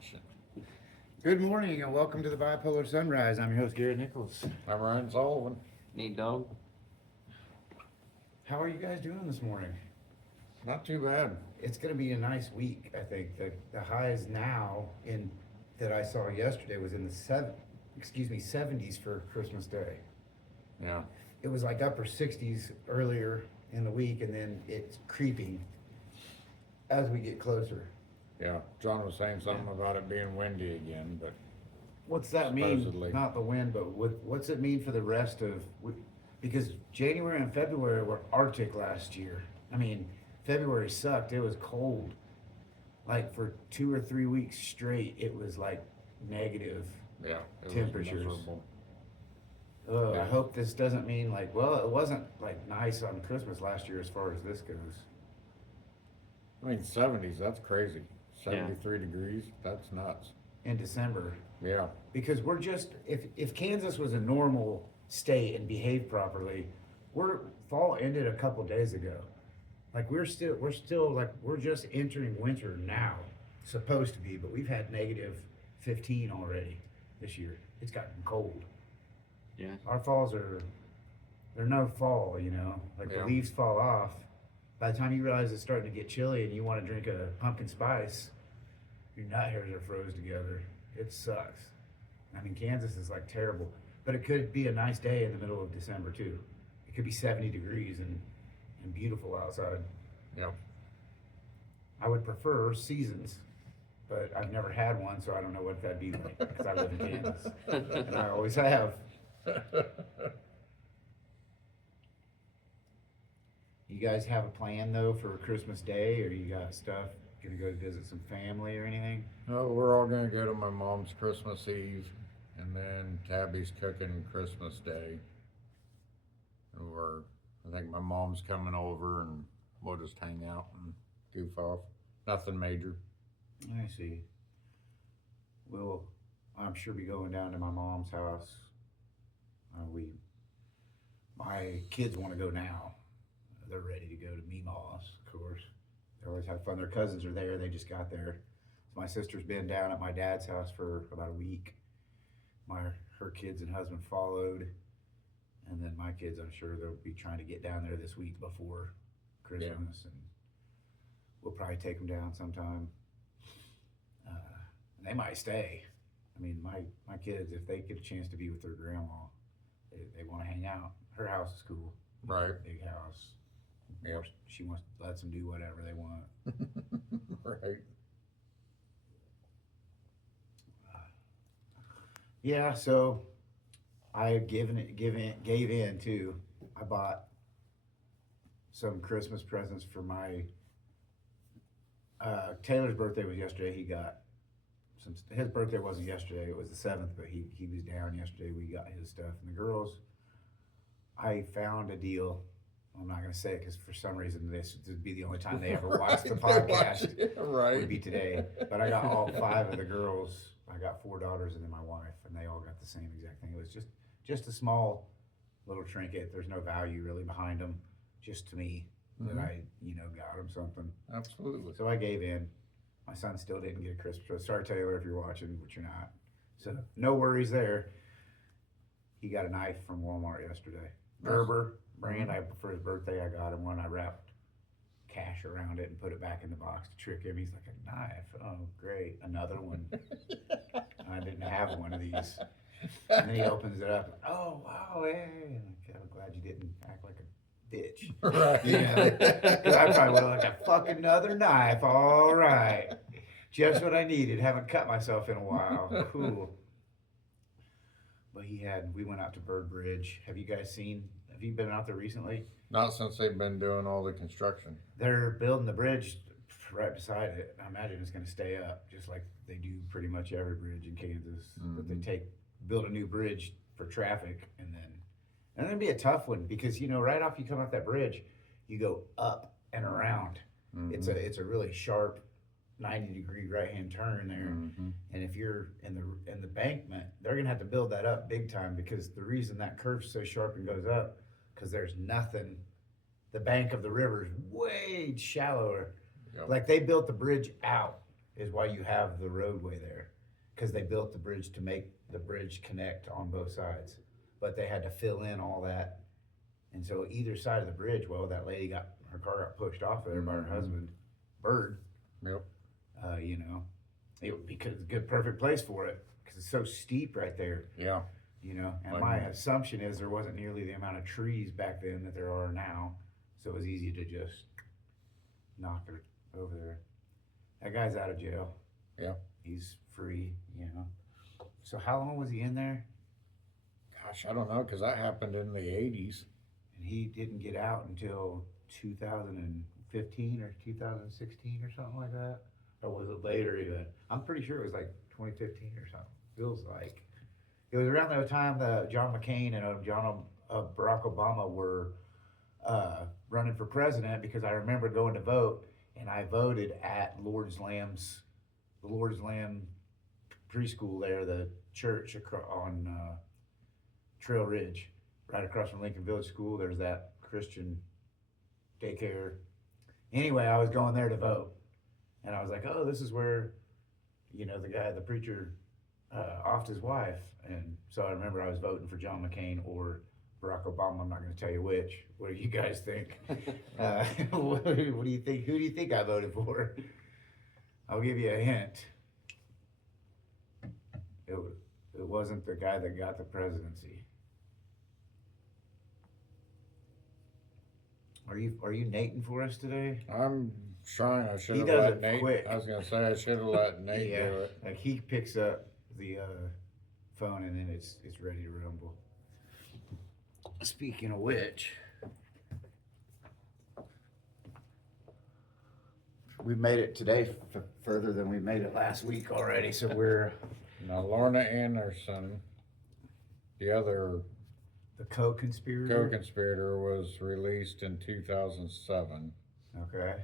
Shit. Good morning and welcome to the Bipolar Sunrise. I'm your host, Garrett Nichols. I'm Ryan Sullivan. Neat dog. How are you guys doing this morning? Not too bad. It's going to be a nice week, I think. The highs now in that I saw yesterday was in the 70s for Christmas Day. Yeah. It was like upper 60s earlier in the week, and then it's creeping as we get closer. Yeah. John was saying something about it being windy again, but What's that Supposedly. mean? Not the wind, but what's it mean for the rest of? Because January and February were Arctic last year. I mean, February sucked. It was cold. Like for 2 or 3 weeks straight, it was like negative. yeah, it Temperatures. was miserable. Oh, Yeah. I hope this doesn't mean like, well, it wasn't like nice on Christmas last year as far as this goes. I mean, 70s, that's crazy. 73 degrees, that's nuts. In December. Yeah. Because we're just, if Kansas was a normal state and behaved properly, fall ended a couple days ago. Like we're still like, we're just entering winter now, supposed to be, but we've had negative 15 already this year. It's gotten cold. Yeah. Our falls they're no fall, you know, like Yeah. the leaves fall off. By the time you realize it's starting to get chilly and you want to drink a pumpkin spice, your nut hairs are froze together. It sucks. I mean, Kansas is like terrible, but it could be a nice day in the middle of December too. It could be 70 degrees and beautiful outside. Yeah. I would prefer seasons, but I've never had one, so I don't know what that'd be like because I live in Kansas and I always have. You guys have a plan though for Christmas Day, or you got stuff? Gonna go visit some family or anything? No, we're all gonna go to my mom's Christmas Eve, and then Tabby's cooking Christmas Day. And I think my mom's coming over, and we'll just hang out and goof off. Nothing major. I see. We'll, I'm sure, be going down to my mom's house. My kids want to go now. They're ready to go to Meemaw's, of course. They always have fun. Their cousins are there. They just got there. So my sister's been down at my dad's house for about a week. Her kids and husband followed, and then my kids, I'm sure they'll be trying to get down there this week before Christmas, and we'll probably take them down sometime. And they might stay. I mean, my kids, if they get a chance to be with their grandma, they want to hang out. Her house is cool. Right. Big house. Yep. She lets them do whatever they want. Right. Yeah, so I gave in too. I bought some Christmas presents for my Taylor's birthday was yesterday. He got his birthday wasn't yesterday, it was the 7th, but he was down yesterday. We got his stuff. And the girls, I found a deal. I'm not going to say it because for some reason this would be the only time they ever watch the podcast. Right. Would be today. But I got all 5 of the girls. I got 4 daughters and then my wife, and they all got the same exact thing. It was just a small little trinket. There's no value really behind them, just to me that I got them something. Absolutely. So I gave in. My son still didn't get a Christmas present. Sorry, Taylor, if you're watching, but you're not. So no worries there. He got a knife from Walmart yesterday. Gerber brand. For his birthday, I got him one. I wrapped cash around it and put it back in the box to trick him. He's like, a knife? Oh, great. Another one. I didn't have one of these. And then he opens it up. Oh, wow, hey. I'm glad you didn't act like a bitch. Right. Yeah. Because I probably would have like a fucking another knife. All right. Just what I needed. Haven't cut myself in a while. Cool. But we went out to Bird Bridge. Have you been out there recently? Not since they've been doing all the construction. They're building the bridge right beside it. I imagine it's going to stay up, just like they do pretty much every bridge in Kansas. But they build a new bridge for traffic, and it'll be a tough one because right off you come off that bridge, you go up and around. It's a really sharp 90-degree right-hand turn there. And if you're in the embankment, they're gonna have to build that up big time because the reason that curve's so sharp and goes up because there's nothing. The bank of the river is way shallower. Yep. Like they built the bridge out. is why you have the roadway there. Cause they built the bridge to make the bridge connect on both sides. But they had to fill in all that. And so either side of the bridge, well, that lady her car got pushed off of there by her husband, Bird. Yep. You know, it would be a good, perfect place for it. Cause it's so steep right there. Yeah. You know, and Like my that. assumption is there wasn't nearly the amount of trees back then that there are now, so it was easy to just knock it over there. That guy's out of jail. Yeah. He's free, you know. So how long was he in there? Gosh, I don't know, because that happened in the 80s. And he didn't get out until 2015 or 2016 or something like that? Or was it later even? I'm pretty sure it was like 2015 or something. Feels like. It was around the time that John McCain and Barack Obama were running for president, because I remember going to vote, and I voted at the Lord's Lamb preschool there, the church on Trail Ridge, right across from Lincoln Village School. There's that Christian daycare. Anyway, I was going there to vote, and I was like, oh, this is where, you know, the preacher offed his wife. And so I remember I was voting for John McCain or Barack Obama. I'm not going to tell you which. What do you guys think? What do you think? Who do you think I voted for? I'll give you a hint. It wasn't the guy that got the presidency. Are you Nating for us today? I'm trying. I should He have does let it Nate. quick. I was going to say I should have let Nate Yeah. do it. Like he picks up the phone and then it's ready to rumble. Speaking of which, we made it today further than we made it last week already. So we're Now, Lorna Anderson, the other the co-conspirator. co-conspirator, was released in 2007. Okay.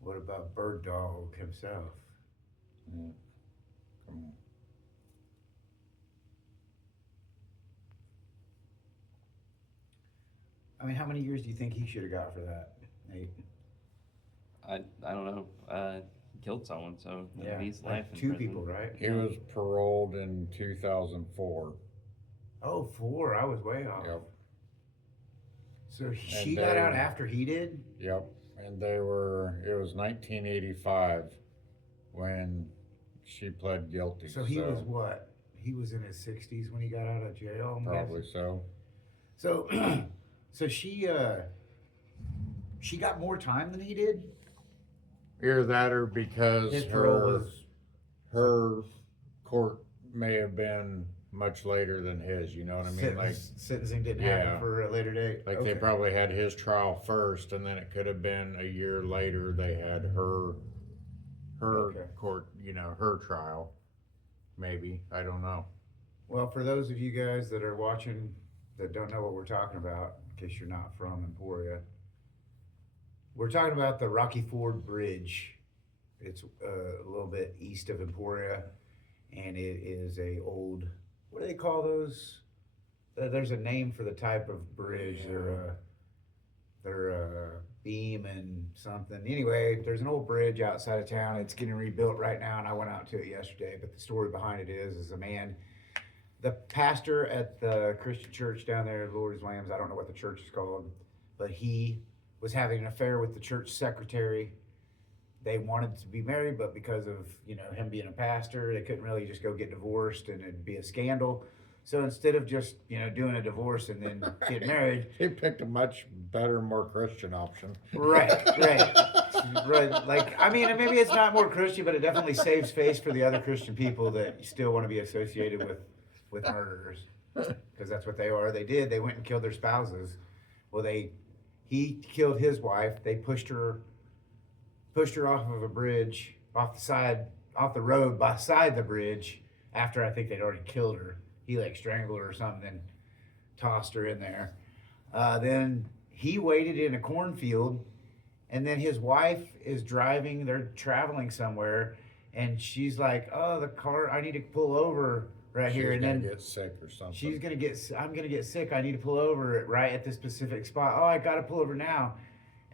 What about Bird Dog himself? Mm. Come on. I mean, how many years do you think he should have got for that, Nate? I don't know. Killed someone, so at least like life in two prison. people, right? He was paroled in 2004. Oh, 4. I was way off. Yep. So she got out after he did? Yep. And it was 1985 when she pled guilty. So he was what? He was in his 60s when he got out of jail? I'm Probably guessing? so. So she got more time than he did? Either that or because His parole was... her court may have been much later than his, you know what I mean? Like sentencing didn't Yeah. happen for a later date? Like Okay. they probably had his trial first, and then it could have been a year later they had her Okay. court, you know, her trial. Maybe, I don't know. Well, for those of you guys that are watching that don't know what we're talking about, in case you're not from Emporia, we're talking about the Rocky Ford Bridge. It's a little bit east of Emporia, and it is a old, what do they call those? There's a name for the type of bridge. Yeah. They're beam and something. Anyway, there's an old bridge outside of town. It's getting rebuilt right now, and I went out to it yesterday. But the story behind it is a man, the pastor at the Christian church down there, Lord's Lambs, I don't know what the church is called, but he was having an affair with the church secretary. They wanted to be married, but because of, you know, him being a pastor, they couldn't really just go get divorced and it'd be a scandal. So instead of just, you know, doing a divorce and then get married, He picked a much better, more Christian option. right. Like, I mean, maybe it's not more Christian, but it definitely saves face for the other Christian people that still want to be associated with murderers, because that's what they are. They went and killed their spouses. Well, he killed his wife. They pushed her off of a bridge, off the road beside the bridge, after I think they'd already killed her. He like strangled her or something, then tossed her in there. Then he waited in a cornfield, and then his wife is driving. They're traveling somewhere, and she's like, "Oh, the car! I need to pull over right here." And then get sick or something. I'm gonna get sick. I need to pull over right at this specific spot. Oh, I gotta pull over now.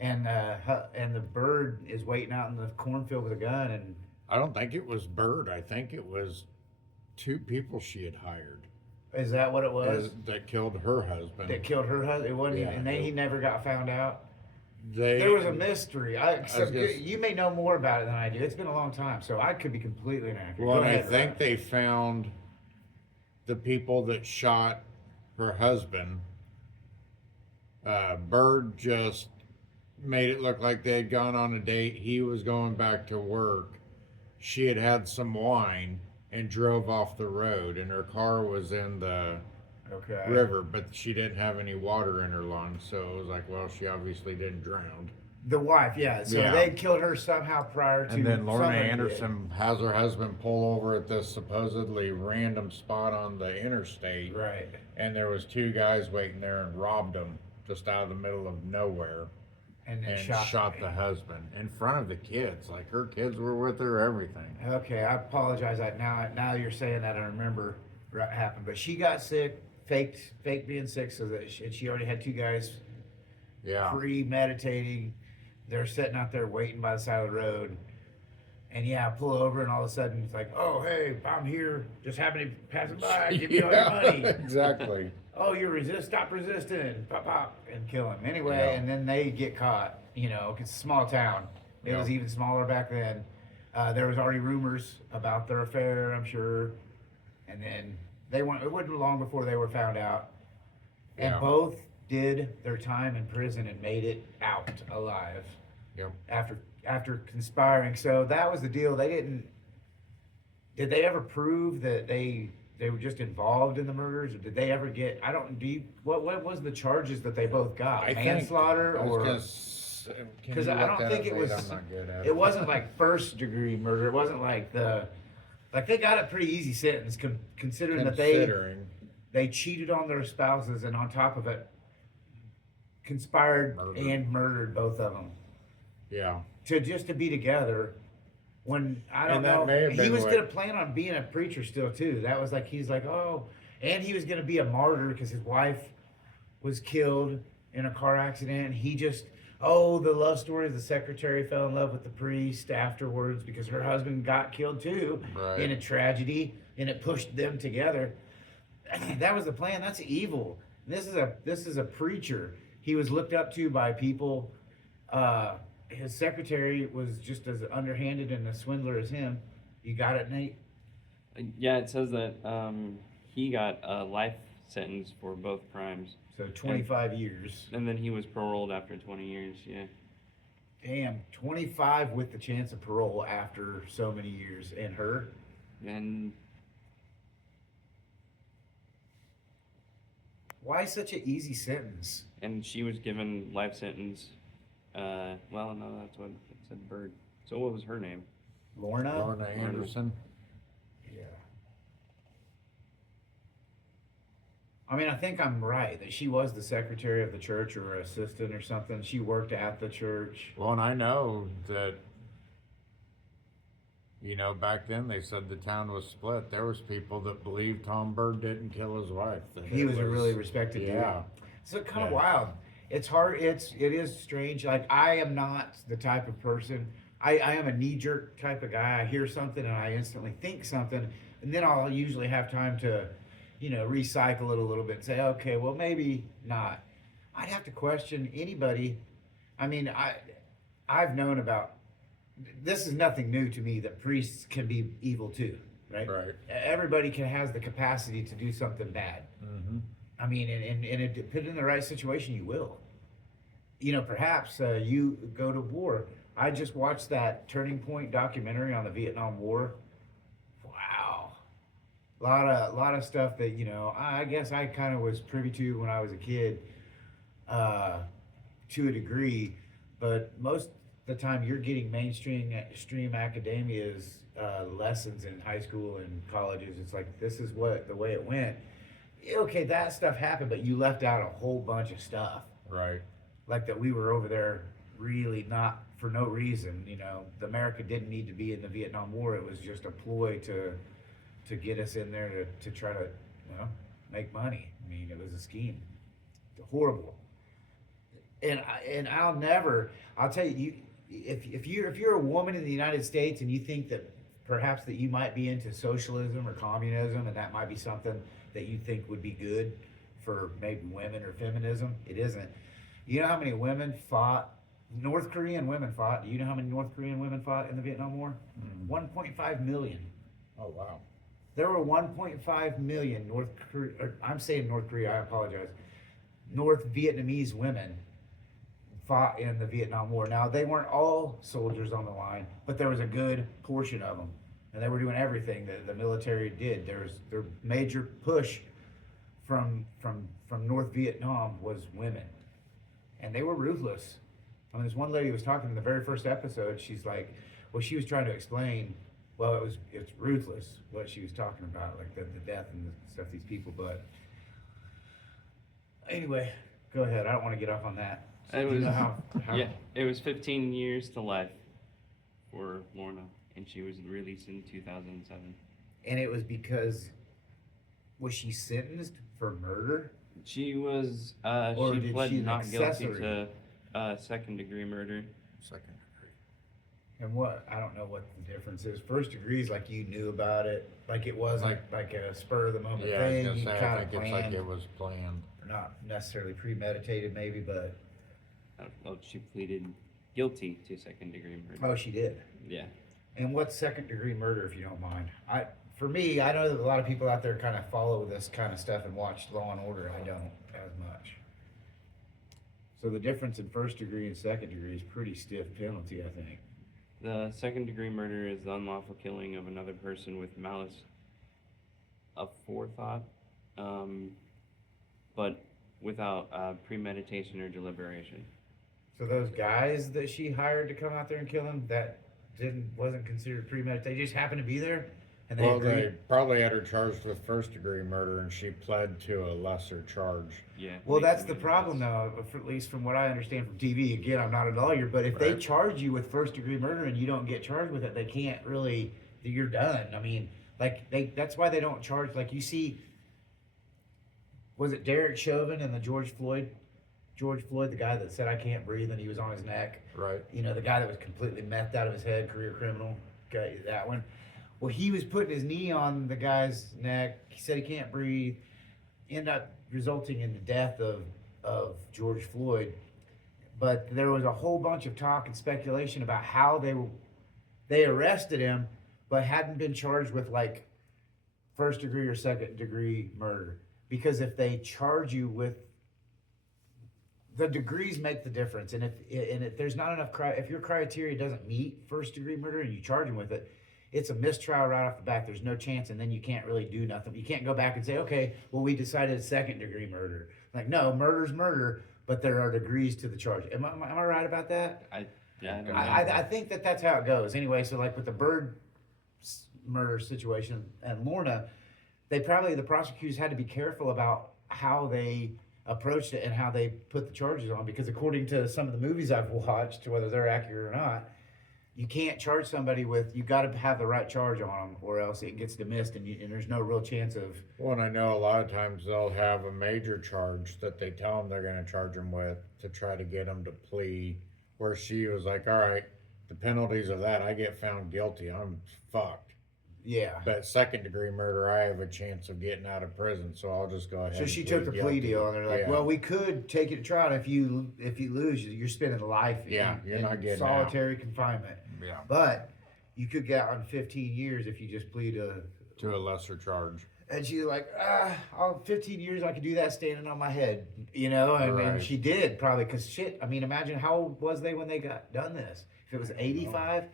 and the bird is waiting out in the cornfield with a gun, and I don't think it was Bird. I think it was two people she had hired is that what it was that killed her husband. that killed her husband? It wasn't, Yeah, and he never got found out. They There was a mystery. was gonna You may know more about it than I do. It's been a long time, so I could be completely inaccurate. Well, Go I ahead, think Rod. they found the people that shot her husband. Bird just made it look like they had gone on a date. He was going back to work. She had had some wine and drove off the road, and her car was in the Okay. river, but she didn't have any water in her lungs. So it was like, well, she obviously didn't drown. The wife, yeah. So Yeah. they killed her somehow prior to. And then Lorna somebody did. Anderson has her husband pull over at this supposedly random spot on the interstate. Right. And there was two guys waiting there and robbed him just out of the middle of nowhere And then and shot the husband in front of the kids. Like her kids were with her, everything. Okay, I apologize. Now you're saying that I remember what happened. But she got sick, faked being sick, so that she already had two guys Yeah. premeditating. They're sitting out there waiting by the side of the road. And yeah, pull over, and all of a sudden it's like, oh, hey, I'm here. Just happened to pass by. Give me all your money. Exactly. Oh, stop resisting. Pop, pop, and kill him. Anyway, Yeah. and then they get caught, because it's a small town. It was Yeah. even smaller back then. There was already rumors about their affair, I'm sure. And then it wasn't long before they were found out. And Yeah. both did their time in prison and made it out alive Yep. after conspiring. So that was the deal. Did they ever prove that they were just involved in the murders, or did they ever get? I don't. What was the charges that they both got? I think- Manslaughter, I was or gonna s- can because you I look don't that think up, it Nate? was. I'm not good at It wasn't like first degree murder. It wasn't like they got a pretty easy sentence considering that Considering. they cheated on their spouses, and on top of it, conspired Murdered. and murdered both of them. Yeah. To be together when I don't And that know, may have he been was what- gonna plan on being a preacher still too. That was like he's like, oh, and he was gonna be a martyr because his wife was killed in a car accident. He just the love story of the secretary fell in love with the priest afterwards because her husband got killed too Right. in a tragedy, and it pushed them together. That was the plan. That's evil. This is a preacher. He was looked up to by people. His secretary was just as underhanded and a swindler as him. You got it, Nate? Yeah, it says that he got a life sentence for both crimes, So 25 years. and then he was paroled after 20 years. Yeah. Damn, 25 with the chance of parole after so many years. And her? And Why such an easy sentence? she was given life sentence. Well, no, that's what it said. Bird. So what was her name? Lorna? Lorna Anderson. Yeah. I mean, I think I'm right that she was the secretary of the church or assistant or something. She worked at the church. Well, and I know that, back then they said the town was split. There was people that believed Tom Bird didn't kill his wife. that He it was a really respected Yeah. dude. So kind of Yeah. wild. It's hard. It is strange. Like I am not the type of person. I am a knee jerk type of guy. I hear something and I instantly think something, and then I'll usually have time to, recycle it a little bit and say, okay, well maybe not. I'd have to question anybody. I mean, I've known about. This is nothing new to me that priests can be evil too, right? Right. Everybody has the capacity to do something bad. Mm-hmm. I mean, and it, put in the right situation, you will. Perhaps you go to war. I just watched that Turning Point documentary on the Vietnam War. Wow, lot of stuff that I guess I kind of was privy to when I was a kid, to a degree, but most of the time you're getting mainstream academia's lessons in high school and colleges. It's like this is the way it went. Okay, that stuff happened, but you left out a whole bunch of stuff. Right. Like that we were over there really not for no reason. The America didn't need to be in the Vietnam War. It was just a ploy to get us in there to try to make money. I mean, it was a scheme. Horrible. I'll tell you, if you're a woman in the United States and you think that perhaps that you might be into socialism or communism and that might be something that you think would be good for maybe women or feminism, it isn't. You know how many women fought? North Korean women fought. Do you know how many North Korean women fought in the Vietnam War? 1.5 million. Oh wow. There were 1.5 million I'm saying North Korea, I apologize. North Vietnamese women fought in the Vietnam War. Now, they weren't all soldiers on the line, but there was a good portion of them. And they were doing everything that the military did. Their major push from North Vietnam was women. And they were ruthless. I mean, this one lady was talking in the very first episode. She's like, well, she was trying to explain, well, it's ruthless what she was talking about, like the death and the stuff these people. But anyway, go ahead. I don't want to get off on that. So It do you was know how yeah. It was 15 years to life for Lorna, and she was released in 2007. And it was because was she sentenced for murder? She was. Or She did pled she an not guilty accessory? to second-degree murder. Second degree. And what I don't know what the difference is. First degree is like you knew about it, like it wasn't like a spur of the moment Yeah, I thing. was You gonna say, kind I of think it's like planned, it was planned. not necessarily premeditated, maybe, but Well, she pleaded guilty to second-degree murder. oh, she did. Yeah. And what's second degree murder, if you don't mind? For me, I know that a lot of people out there kind of follow this kind of stuff and watch Law and Order. I don't as much. So the difference in first degree and second degree is pretty stiff penalty, I think. The second-degree murder is the unlawful killing of another person with malice aforethought, but without premeditation or deliberation. So those guys that she hired to come out there and kill him, that wasn't considered premeditated. They just happened to be there, and they Well, agreed. they probably had her charged with first degree murder, and she pled to a lesser charge. Yeah. Well, makes that's it the really problem, nice. though. At least from what I understand from TV. Again, I'm not a lawyer, but if they Right. charge you with first degree murder and you don't get charged with it, they can't really. You're done. I mean, like that's why they don't charge. Like you see, was it Derek Chauvin and the George Floyd, the guy that said I can't breathe and he was on his neck. Right. You know, the guy that was completely methed out of his head, career criminal. Okay, that one. Well, he was putting his knee on the guy's neck. He said he can't breathe. Ended up resulting in the death of George Floyd. But there was a whole bunch of talk and speculation about how they arrested him, but hadn't been charged with like first degree or second degree murder. Because if they charge you with the degrees make the difference, and if there's not enough if your criteria doesn't meet first degree murder and you charge them with it, it's a mistrial right off the back. There's no chance, and then you can't really do nothing. You can't go back and say, okay, well, we decided second degree murder. Like, no, murder's murder, but there are degrees to the charge. Am I right about that? I don't know. I think that's how it goes. Anyway, so like with the Bird murder situation and Lorna, the prosecutors had to be careful about how they approached it and how they put the charges on, because according to some of the movies I've watched, whether they're accurate or not, you can't charge somebody with, you got to have the right charge on them, or else it gets dismissed, and there's no real chance of. Well, and I know a lot of times they'll have a major charge that they tell them they're going to charge them with to try to get them to plea, where she was like, all right, the penalties of that, I get found guilty, I'm fucked. Yeah. But second degree murder, I have a chance of getting out of prison, so I'll just go ahead. So she took the plea deal, and they're like, Yeah. well, we could take it to trial. If you lose, you're spending life Yeah, you're not getting solitary confinement. Yeah. But you could get out on 15 years if you just plead To a lesser charge. And she's like, 15 years, I could do that standing on my head, you know? And Right. she did, probably, because shit, I mean, imagine how old was they when they got done this? If it was 85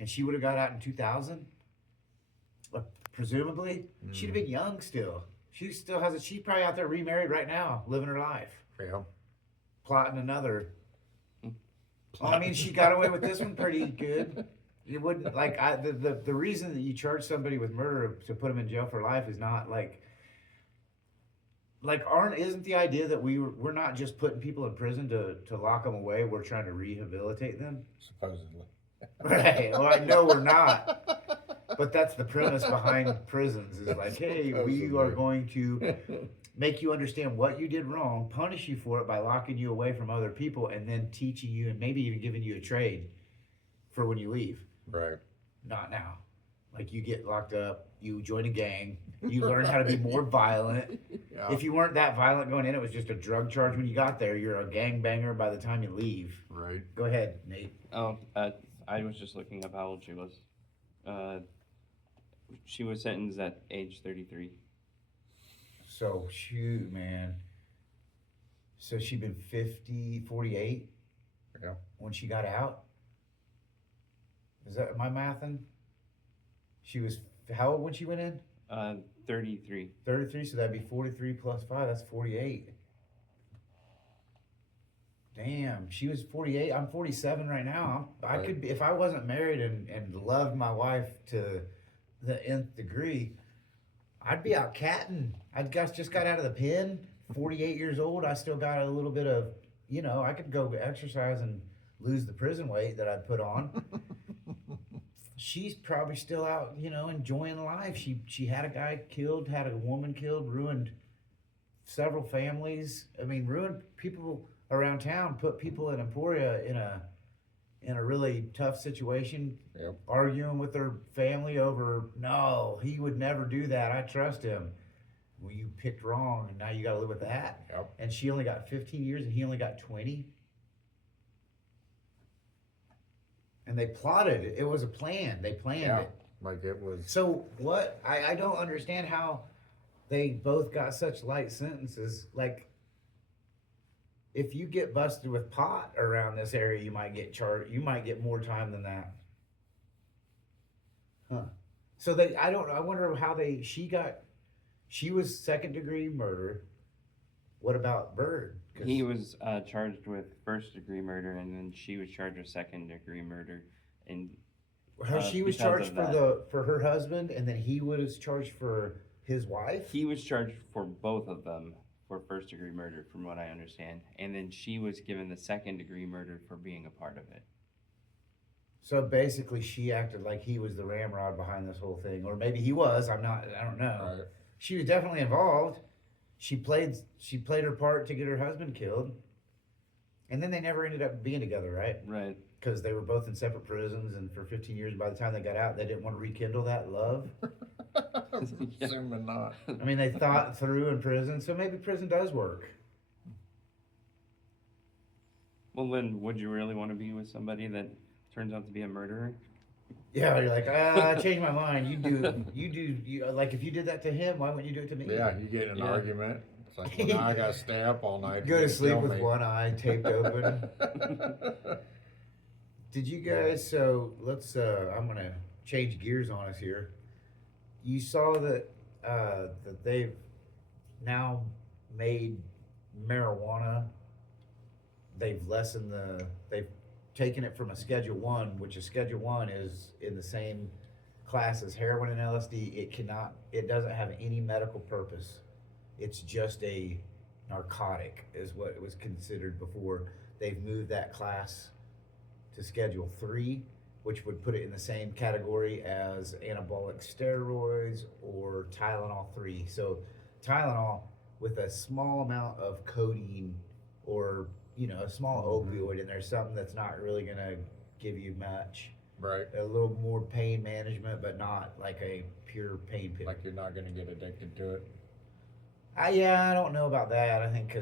and she would have got out in 2000, presumably, she'd have been young still. She still has she's probably out there remarried right now, living her life, Yeah. plotting another. Well, I mean, she got away with this one pretty good. You wouldn't like the reason that you charge somebody with murder to put them in jail for life is not isn't the idea that we're not just putting people in prison to lock them away, we're trying to rehabilitate them. Supposedly. Right. Well, I know we're not, but that's the premise behind prisons is like, hey, we are going to make you understand what you did wrong, punish you for it by locking you away from other people, and then teaching you and maybe even giving you a trade for when you leave. Right. Not now. Like you get locked up, you join a gang, you learn how to be more violent. Yeah. If you weren't that violent going in, it was just a drug charge when you got there. You're a gangbanger by the time you leave. Right. Go ahead, Nate. Oh, I was just looking up how old she was. She was sentenced at age 33. So, shoot, man. So she'd been 48 Yeah. when she got out? Is that, am I mathing? She was, how old when she went in? 33. 33, so that'd be 43 plus 5, that's 48. Damn, she was 48. I'm 47 right now. I Right. could be, if I wasn't married and loved my wife to the nth degree, I'd be out catting. Just got out of the pen, 48 years old. I still got a little bit of, I could go exercise and lose the prison weight that I'd put on. She's probably still out, enjoying life. She had a guy killed, had a woman killed, ruined several families. I mean, ruined people around town, put people in Emporia in a really tough situation. Yep. Arguing with their family over, no, he would never do that. I trust him. Well, you picked wrong, and now you got to live with that. Yep. And she only got 15 years, and he only got 20. And they plotted it. It was a plan. They planned Yeah. it. Like it was. So what? I don't understand how they both got such light sentences. Like, if you get busted with pot around this area, you might get charged. You might get more time than that. Huh. So I wonder how she was second degree murder. What about Bird? 'Cause He was charged with first degree murder, and then she was charged with second degree murder. And she was because charged of for that. for her husband, and then he was charged for his wife. he was charged for both of them for first degree murder, from what I understand. And then she was given the second degree murder for being a part of it. So basically, she acted like he was the ramrod behind this whole thing, or maybe he was. I don't know. Right. She was definitely involved. She played her part to get her husband killed, and then they never ended up being together, right? Right. Because they were both in separate prisons, and for 15 years. By the time they got out, they didn't want to rekindle that love. Assuming not. I mean, they thought through in prison, so maybe prison does work. Well, then, would you really want to be with somebody that turns out to be a murderer? Yeah, you're like, I changed my mind. You like if you did that to him, why wouldn't you do it to me? Yeah, you get in an Yeah. argument. It's like, well, now I gotta stay up all night. Go to sleep kill with me. one eye taped open. Did you guys? So let's. I'm gonna change gears on us here. You saw that that they've now made marijuana. They've lessened the. They've taken it from a Schedule 1, which a Schedule 1 is in the same class as heroin and LSD. It doesn't have any medical purpose. It's just a narcotic, is what it was considered before. They've moved that class to Schedule 3, which would put it in the same category as anabolic steroids or Tylenol 3. So Tylenol with a small amount of codeine or a small opioid in there, something that's not really gonna give you much. Right. A little more pain management, but not like a pure pain pill. Like you're not gonna get addicted to it. I don't know about that. I think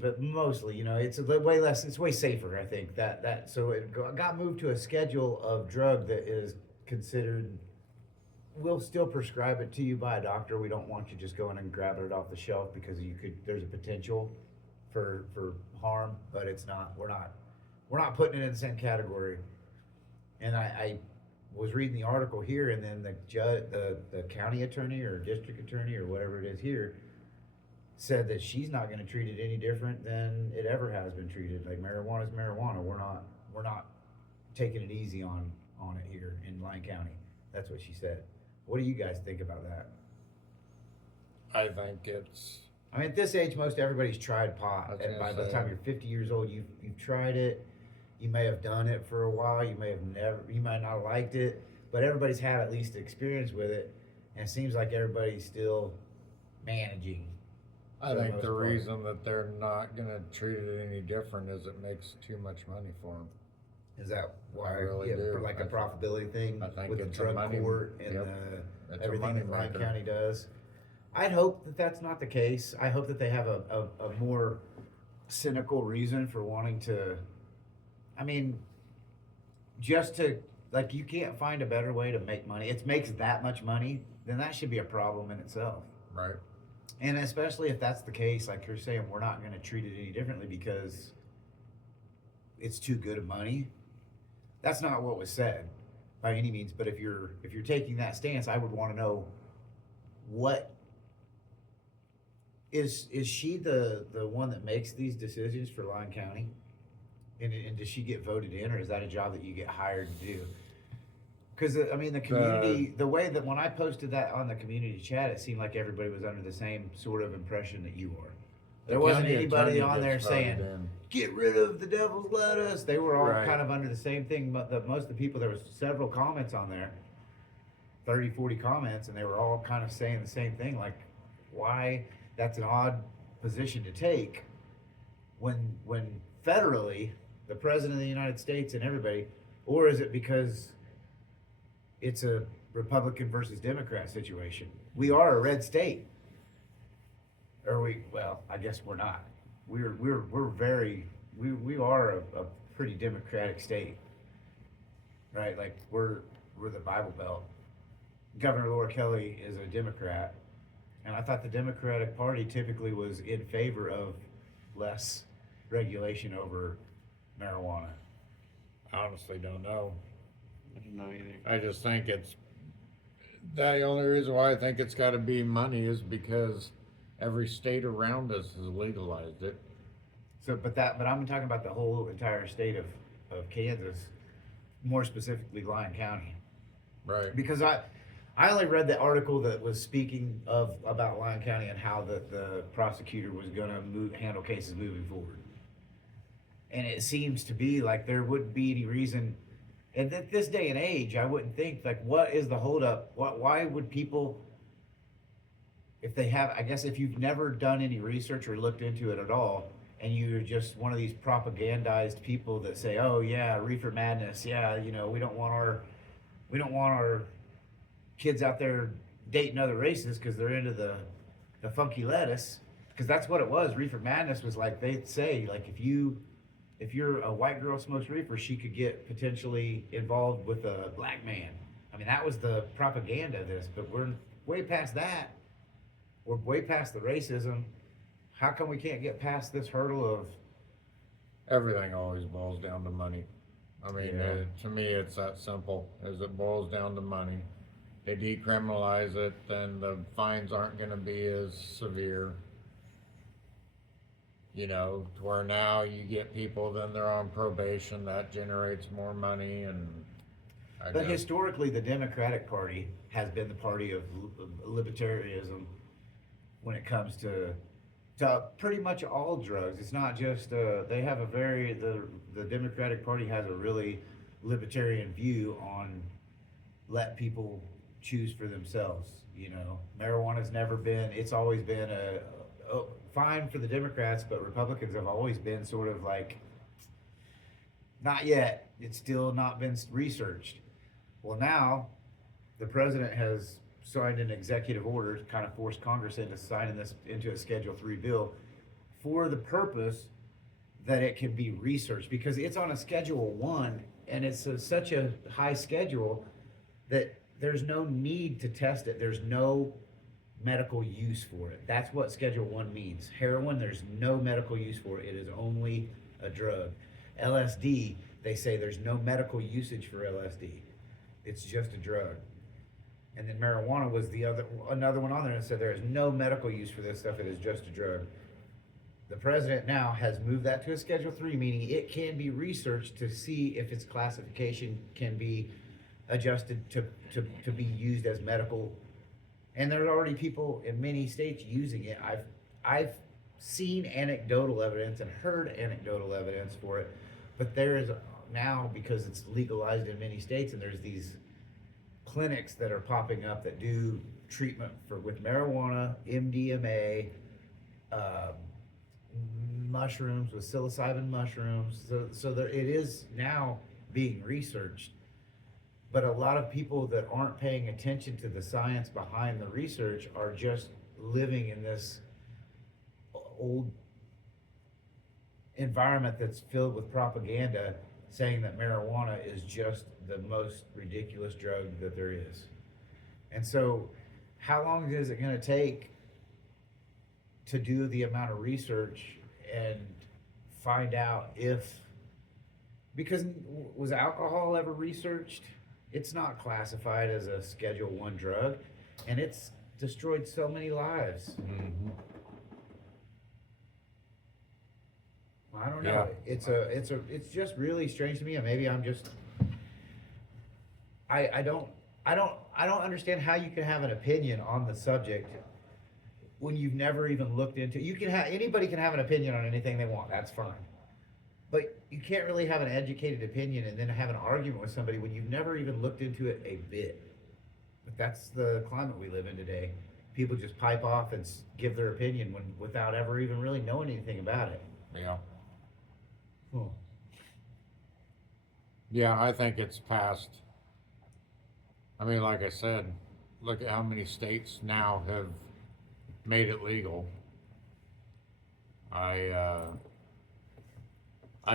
but mostly, it's a way less. It's way safer. I think that so it got moved to a schedule of drug that is considered. We'll still prescribe it to you by a doctor. We don't want you just going and grabbing it off the shelf because there's a potential for harm, but it's not. We're not putting it in the same category. And I was reading the article here, and then the county attorney or district attorney or whatever it is here said that she's not going to treat it any different than it ever has been treated. Like marijuana is marijuana. We're not taking it easy on it here in Lyon County. That's what she said. What do you guys think about that? I think it's. I mean, at this age, most everybody's tried pot, I was and by gonna the say. time you're 50 years old, you've tried it. You may have done it for a while. You might not have liked it, but everybody's had at least experience with it, and it seems like everybody's still managing. I for the think most the part. reason that they're not gonna treat it any different is it makes too much money for them. Is that why? I really Yeah, do. like a I thi- profitability thing I think with the it's a drug money- court and yep, the, it's a everything that Lyon moneymaker. County does. I'd hope that that's not the case. I hope that they have a more cynical reason for wanting to. I mean, just to, like, you can't find a better way to make money. It makes that much money, then that should be a problem in itself. Right. And especially if that's the case, like you're saying, we're not going to treat it any differently because it's too good of money. That's not what was said by any means. But if you're taking that stance, I would want to know what is she the one that makes these decisions for Lyon County, and does she get voted in, or is that a job that you get hired to do? Because I mean, the community, the way that when I posted that on the community chat, it seemed like everybody was under the same sort of impression that you are. There wasn't county anybody attorney on there gets voted saying, in. "Get rid of the devil's lettuce." They were all Right. kind of under the same thing. But most of the people, there was several comments on there, 30, 40 comments, and they were all kind of saying the same thing. Like, why? That's an odd position to take when federally, the president of the United States and everybody, or is it because it's a Republican versus Democrat situation? We are a red state. Or well, I guess we're not. We are a pretty democratic state. Right? Like we're the Bible Belt. Governor Laura Kelly is a Democrat. And I thought the Democratic Party typically was in favor of less regulation over marijuana. I honestly don't know. I don't know either. I just think it's the only reason why I think it's got to be money is because every state around us has legalized it. So, but I'm talking about the whole entire state of Kansas, more specifically Lyon County. Right. Because I only read the article that was speaking about Lyon County and how the prosecutor was going to handle cases moving forward. And it seems to be like there wouldn't be any reason, and at this day and age, I wouldn't think, like, what is the holdup? Why would people, if they have, I guess if you've never done any research or looked into it at all, and you're just one of these propagandized people that say, oh yeah, reefer madness, yeah, we don't want our kids out there dating other races because they're into the funky lettuce, because that's what it was. Reefer madness was like, they'd say, like, if you're a white girl smokes reefer, she could get potentially involved with a black man. I mean, that was the propaganda of this, but we're way past that. We're way past the racism. How come we can't get past this hurdle of, Everything always boils down to money. I mean, Yeah. to me, it's that simple. As it boils down to money. They decriminalize it, then the fines aren't going to be as severe. To where now you get people, then they're on probation. That generates more money, and but historically, the Democratic Party has been the party of libertarianism when it comes to pretty much all drugs. It's not just they have the Democratic Party has a really libertarian view on let people choose for themselves. Marijuana's never been. It's always been fine for the Democrats, but Republicans have always been sort of like, not yet. It's still not been researched. Well, now the president has signed an executive order to kind of force Congress into signing this into a Schedule 3 bill for the purpose that it can be researched, because it's on a Schedule 1 and it's such a high schedule that there's no need to test it. There's no medical use for it. That's what Schedule 1 means. Heroin, there's no medical use for it. It is only a drug. LSD, they say there's no medical usage for LSD. It's just a drug. And then marijuana was another one on there that said there is no medical use for this stuff. It is just a drug. The president now has moved that to a Schedule 3, meaning it can be researched to see if its classification can be adjusted to be used as medical. And there are already people in many states using it. I've seen anecdotal evidence and heard anecdotal evidence for it, but there is now, because it's legalized in many states, and there's these clinics that are popping up that do treatment with marijuana, MDMA, uh, mushrooms with psilocybin mushrooms. So there, it is now being researched. But a lot of people that aren't paying attention to the science behind the research are just living in this old environment that's filled with propaganda saying that marijuana is just the most ridiculous drug that there is. And so, how long is it going to take to do the amount of research and find out if, because was alcohol ever researched? It's not classified as a Schedule 1 drug, and it's destroyed so many lives. Mm-hmm. I don't know. Yeah. It's just really strange to me, and maybe I'm just, I don't understand how you can have an opinion on the subject when you've never even looked into. You can have, anybody can have an opinion on anything they want. That's fine. But you can't really have an educated opinion and then have an argument with somebody when you've never even looked into it a bit. But that's the climate we live in today. People just pipe off and give their opinion without ever even really knowing anything about it. Yeah. Hmm. Yeah, I think it's past. I mean, like I said, look at how many states now have made it legal. I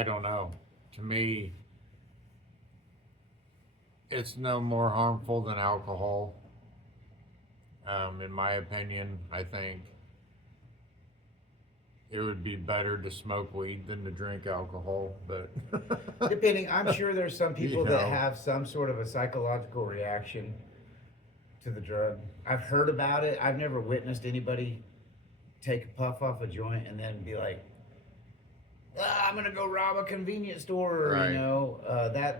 don't know. To me, it's no more harmful than alcohol. In my opinion, I think it would be better to smoke weed than to drink alcohol, but Depending, I'm sure there's some people You that know. have some sort of a psychological reaction to the drug. I've heard about it. I've never witnessed anybody take a puff off a joint and then be like, I'm gonna go rob a convenience store, or, Right.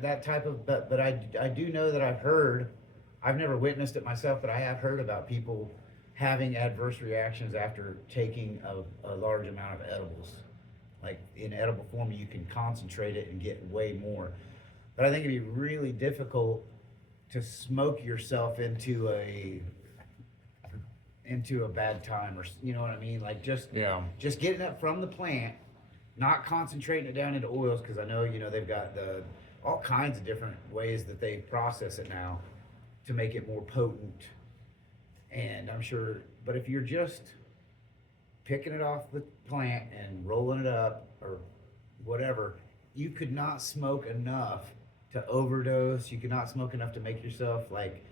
that type of. But I do know that I've heard. I've never witnessed it myself, but I have heard about people having adverse reactions after taking a large amount of edibles. Like in edible form, you can concentrate it and get way more. But I think it'd be really difficult to smoke yourself into a bad time, or you know what I mean? Like just getting it from the plant, not concentrating it down into oils, because I know they've got all kinds of different ways that they process it now to make it more potent. And I'm sure, but if you're just picking it off the plant and rolling it up or whatever, you could not smoke enough to overdose. You could not smoke enough to make yourself like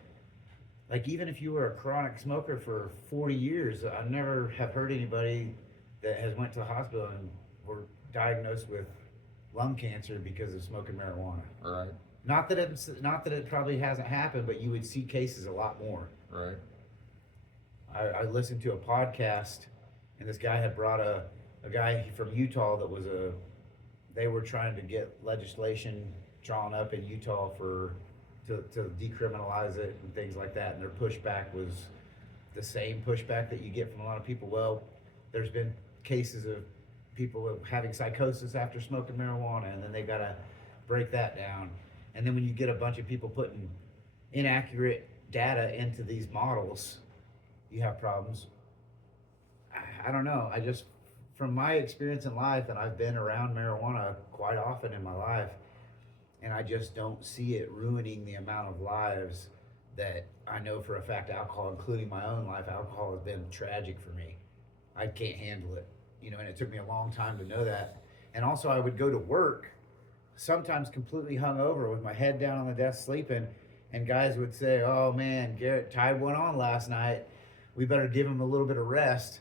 even if you were a chronic smoker for 40 years, I never have heard anybody that has went to the hospital and were diagnosed with lung cancer because of smoking marijuana. Right. Not that it probably hasn't happened, but you would see cases a lot more. Right. I listened to a podcast, and this guy had brought a guy from Utah that was they were trying to get legislation drawn up in Utah to decriminalize it and things like that, and their pushback was the same pushback that you get from a lot of people. Well, there's been cases of people having psychosis after smoking marijuana, and then they got to break that down. And then when you get a bunch of people putting inaccurate data into these models, you have problems. I don't know. I just, from my experience in life, and I've been around marijuana quite often in my life, and I just don't see it ruining the amount of lives that I know for a fact alcohol, including my own life, alcohol has been tragic for me. I can't handle it, and it took me a long time to know that. And also I would go to work, sometimes completely hungover with my head down on the desk sleeping, and guys would say, "Oh man, Garrett tied one on last night. We better give him a little bit of rest."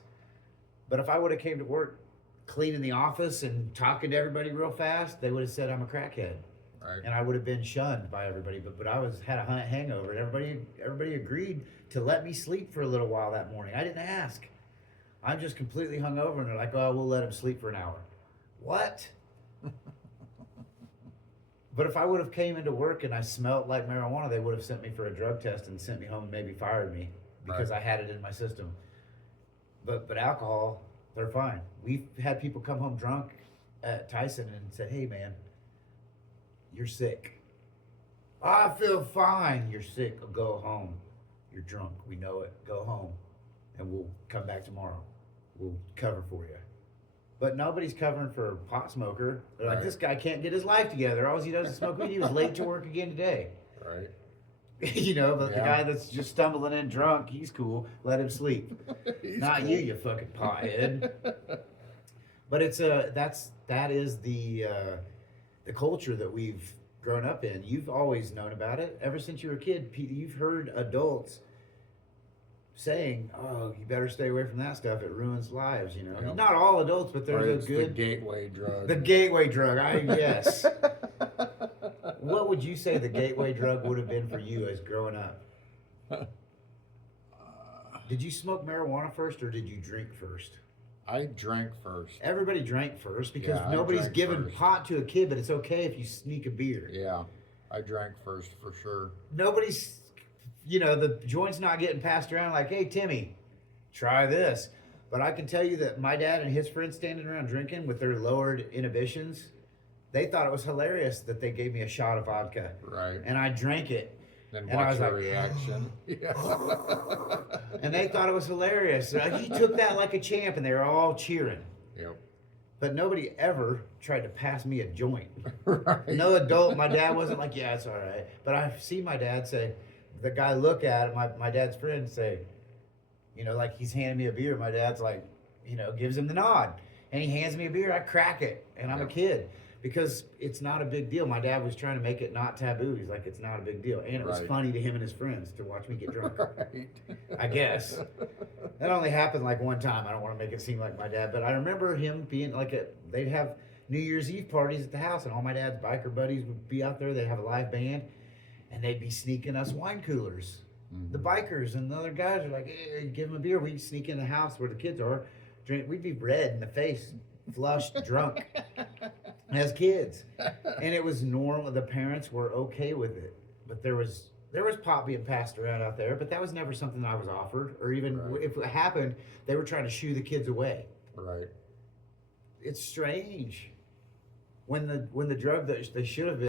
But if I would have came to work cleaning the office and talking to everybody real fast, they would have said I'm a crackhead. Right. And I would have been shunned by everybody. But I had a hangover, and everybody agreed to let me sleep for a little while that morning. I didn't ask. I'm just completely hungover, and they're like, "Oh, we'll let him sleep for an hour." What? But if I would have came into work and I smelled like marijuana, they would have sent me for a drug test and sent me home and maybe fired me because I had it in my system. But alcohol, they're fine. We've had people come home drunk at Tyson and said, "Hey man, you're sick." "I feel fine." "You're sick. Go home. You're drunk. We know it. Go home and we'll come back tomorrow." will cover for you. But nobody's covering for a pot smoker. They're like, Right. this guy can't get his life together. All he does is smoke weed. He was late to work again today. Right. You know, but the Yeah. guy that's just stumbling in drunk, he's cool. Let him sleep. He's Not cool. you fucking pothead. But it's that is the culture that we've grown up in. You've always known about it ever since you were a kid. You've heard adults saying, "Oh, you better stay away from that stuff. It ruins lives." You know, Yep. not all adults, but Right, there's it's a good the gateway drug. the gateway drug. Yes. What would you say the gateway drug would have been for you as growing up? Did you smoke marijuana first or did you drink first? I drank first. Everybody drank first because Yeah, I nobody's drank giving first. pot to a kid, but it's okay if you sneak a beer. Yeah, I drank first for sure. Nobody's, the joint's not getting passed around like, hey, Timmy, try this. But I can tell you that my dad and his friends standing around drinking with their lowered inhibitions, they thought it was hilarious that they gave me a shot of vodka. Right. And I drank it. Then And I watch was your like, reaction. Yeah. And they thought it was hilarious. He took that like a champ, and they were all cheering. Yep. But nobody ever tried to pass me a joint. Right. No adult. My dad wasn't like, yeah, it's all right. But I see my dad say, the guy look at it, my dad's friend say, like he's handing me a beer. My dad's like, gives him the nod. And he hands me a beer. I crack it. And I'm a Yep. kid. Because it's not a big deal. My dad was trying to make it not taboo. He's like, it's not a big deal. And it was Right. funny to him and his friends to watch me get drunk. Right. I guess. That only happened like one time. I don't want to make it seem like my dad, but I remember him being like they'd have New Year's Eve parties at the house, and all my dad's biker buddies would be out there. They'd have a live band, and they'd be sneaking us wine coolers. Mhm. The bikers and the other guys are like, hey, give them a beer. We'd sneak in the house where the kids are, drink. We'd be red in the face, flushed, drunk as kids, and it was normal. The parents were okay with it, but there was pot being passed around out there, but that was never something I was offered, or even Right. if it happened, they were trying to shoo the kids away. Right. It's strange when the drug that they should have been